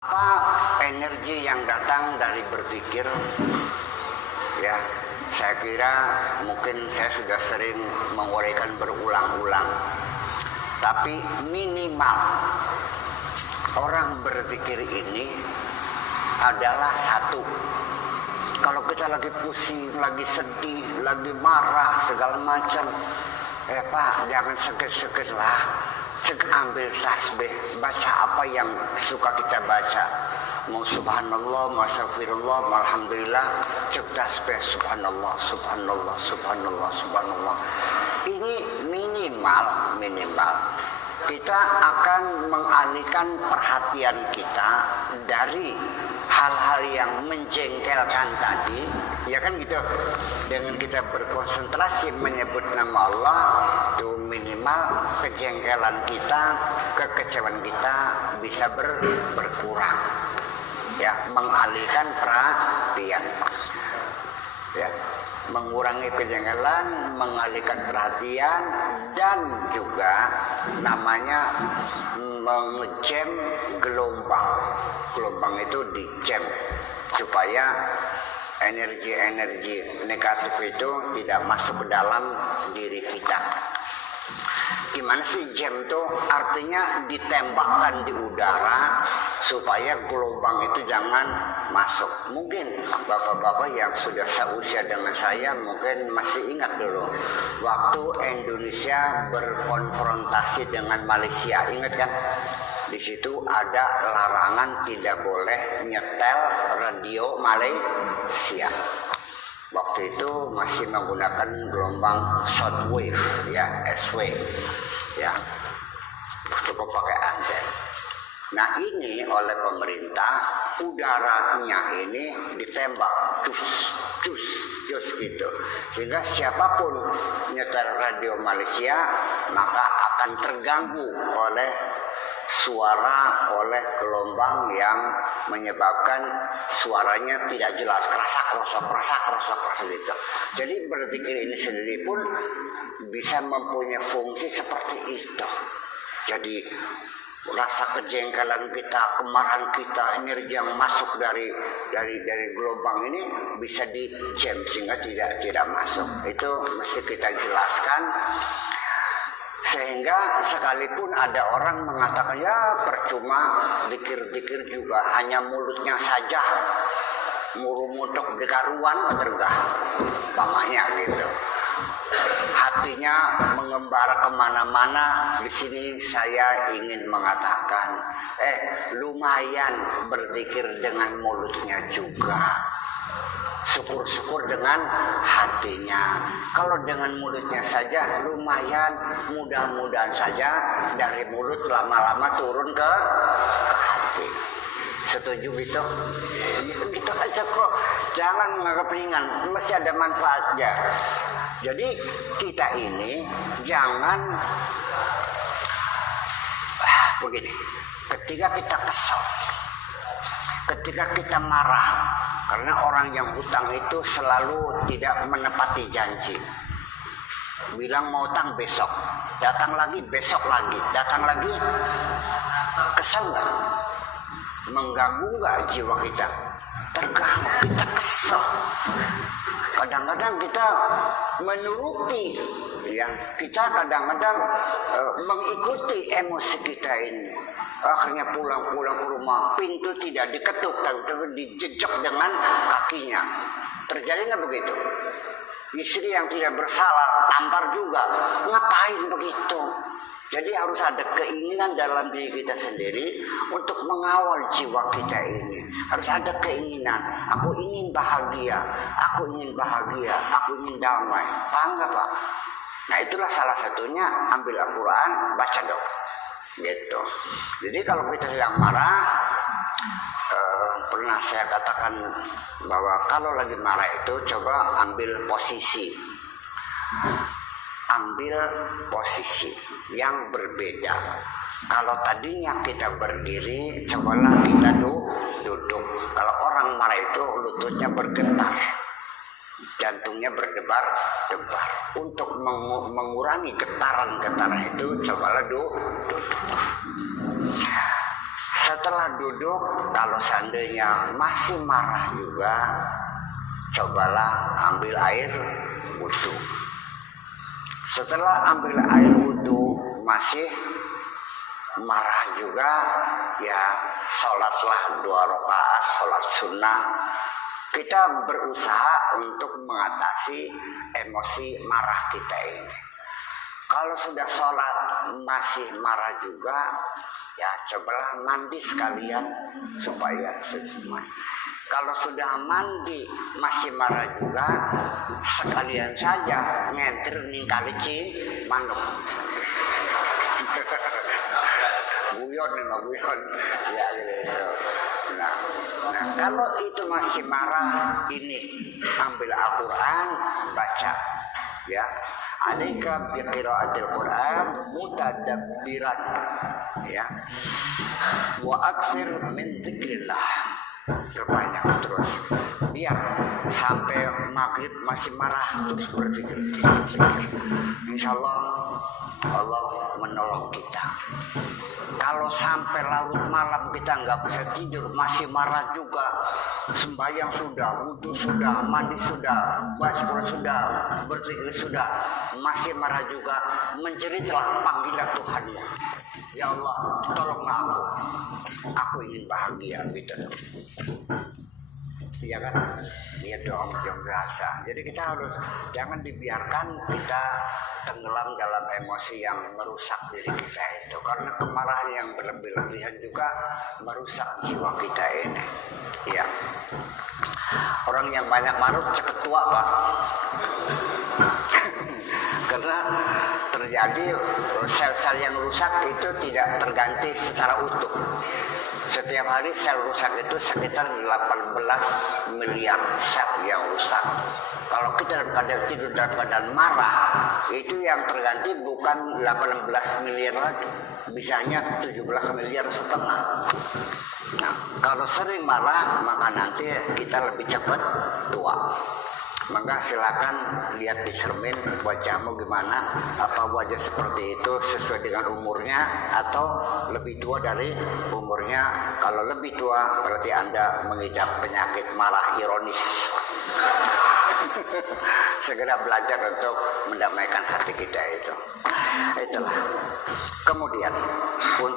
Apa energi yang datang dari berzikir? Ya, saya kira mungkin saya sudah sering menguraikan berulang-ulang. Tapi minimal orang berzikir ini adalah satu. Kalau kita lagi pusing, lagi sedih, lagi marah, segala macam, Pak, jangan seget-seget lah. Ambil tasbih, baca apa yang suka kita baca. Mau subhanallah, mau astagfirullah, mau alhamdulillah, cek tasbih subhanallah, subhanallah, subhanallah, subhanallah. Ini minimal kita akan mengalihkan perhatian kita dari hal-hal yang menjengkelkan tadi, ya kan gitu. Dengan kita berkonsentrasi menyebut nama Allah, itu minimal kejengkelan kita, kekecewaan kita bisa berkurang. Ya, mengalihkan perhatian. Ya, mengurangi kejengkelan, mengalihkan perhatian, dan juga namanya mengejam gelombang. Gelombang itu dijam supaya energi-energi negatif itu tidak masuk ke dalam diri kita. Gimana sih jam itu? Artinya ditembakkan di udara supaya gelombang itu jangan masuk. Mungkin bapak-bapak yang sudah seusia dengan saya mungkin masih ingat dulu waktu Indonesia berkonfrontasi dengan Malaysia, ingat kan? Di situ ada larangan tidak boleh nyetel radio Malaysia. Waktu itu masih menggunakan gelombang shortwave, ya, S-wave, ya, cukup pakai anten. Nah, ini oleh pemerintah udaranya ini ditembak, cus gitu, sehingga siapapun nyetel radio Malaysia maka akan terganggu oleh suara, oleh gelombang yang menyebabkan suaranya tidak jelas, kerasak gitu. Jadi berzikir ini sendiri pun bisa mempunyai fungsi seperti itu. Jadi rasa kejengkelan kita, kemarahan kita, energi yang masuk dari gelombang ini bisa dijam sehingga tidak masuk. Itu mesti kita jelaskan. Sehingga sekalipun ada orang mengatakan ya percuma dikir-dikir juga, hanya mulutnya saja murumutuk dikaruan tergah, umpamanya gitu. Hatinya mengembara kemana-mana. Di sini saya ingin mengatakan, lumayan berzikir dengan mulutnya juga. Syukur-syukur dengan hatinya. Kalau dengan mulutnya saja lumayan, mudah-mudahan saja dari mulut lama-lama turun ke hati. Setuju gitu? Gitu aja kok. Jangan menganggap ringan, mesti ada manfaatnya. Jadi kita ini jangan begini. Ketika kita kesal, ketika kita marah, karena orang yang hutang itu selalu tidak menepati janji. Bilang mau utang besok, datang lagi besok lagi, datang lagi. Kesal nggak? Mengganggu nggak jiwa kita? Terganggu, kita kesal. Kadang-kadang kita menuruti, ya, kita kadang-kadang mengikuti emosi kita ini. Akhirnya pulang ke rumah, pintu tidak diketuk, tapi dijejak dengan kakinya. Terjadi nggak begitu? Istri yang tidak bersalah tampar juga. Ngapain begitu? Jadi harus ada keinginan dalam diri kita sendiri untuk mengawal jiwa kita ini. Harus ada keinginan. Aku ingin bahagia, aku ingin damai. Paham nggak, Pak? Nah, itulah salah satunya, ambil Al-Quran, baca dong. Gitu. Jadi kalau kita sedang marah, pernah saya katakan bahwa kalau lagi marah itu coba ambil posisi yang berbeda. Kalau tadinya kita berdiri, cobalah kita duduk. Kalau orang marah itu lututnya bergetar, jantungnya berdebar-debar. Untuk mengurangi getaran-getaran itu, cobalah duduk. Setelah duduk, kalau seandainya masih marah juga, cobalah ambil air wudhu. Setelah ambil air wudhu masih marah juga, ya sholatlah 2 rakaat, sholat sunnah. Kita berusaha untuk mengatasi emosi marah kita ini. Kalau sudah sholat masih marah juga, ya cobalah mandi sekalian supaya semuanya. Kalau sudah mandi masih marah juga, sekalian saja ngenter ningkali manuk. Buyon ya gitu. Nah, kalau itu masih marah, ini ambil Al-Quran, baca, ya. Alaika biqiraatil Quran mutadabbiran, ya. Wa aksir min dzikrillah. Terbanyak terus. Biar sampai maghrib masih marah terus berzikir. Insyaallah Allah menolong kita. Kalau sampai larut malam kita nggak bisa tidur, masih marah juga, sembahyang sudah, wudhu sudah, mandi sudah, baca Quran sudah, berzikir sudah, masih marah juga, menjeritlah, panggillah Tuhanmu. Ya Allah, tolonglah aku ingin bahagia, gitu. Iya kan? Iya dong, jangan berasa. Jadi kita harus jangan dibiarkan kita tenggelam dalam emosi yang merusak diri kita itu. Karena kemarahan yang berlebih-lebihan juga merusak jiwa kita ini. Iya. Orang yang banyak marah cepat tua, Pak. Karena terjadi sel-sel yang rusak itu tidak terganti secara utuh. Setiap hari sel rusak itu sekitar 18 miliar sel yang rusak. Kalau kita dalam keadaan tidur dalam keadaan marah, itu yang terganti bukan 18 miliar lagi, bisanya 17 miliar setengah. Nah, kalau sering marah, maka nanti kita lebih cepat tua. Maka silakan lihat di cermin wajahmu gimana, apa wajah seperti itu sesuai dengan umurnya atau lebih tua dari umurnya. Kalau lebih tua berarti Anda mengidap penyakit marah ironis. Segera belajar untuk mendamaikan hati kita itu. Itulah. Kemudian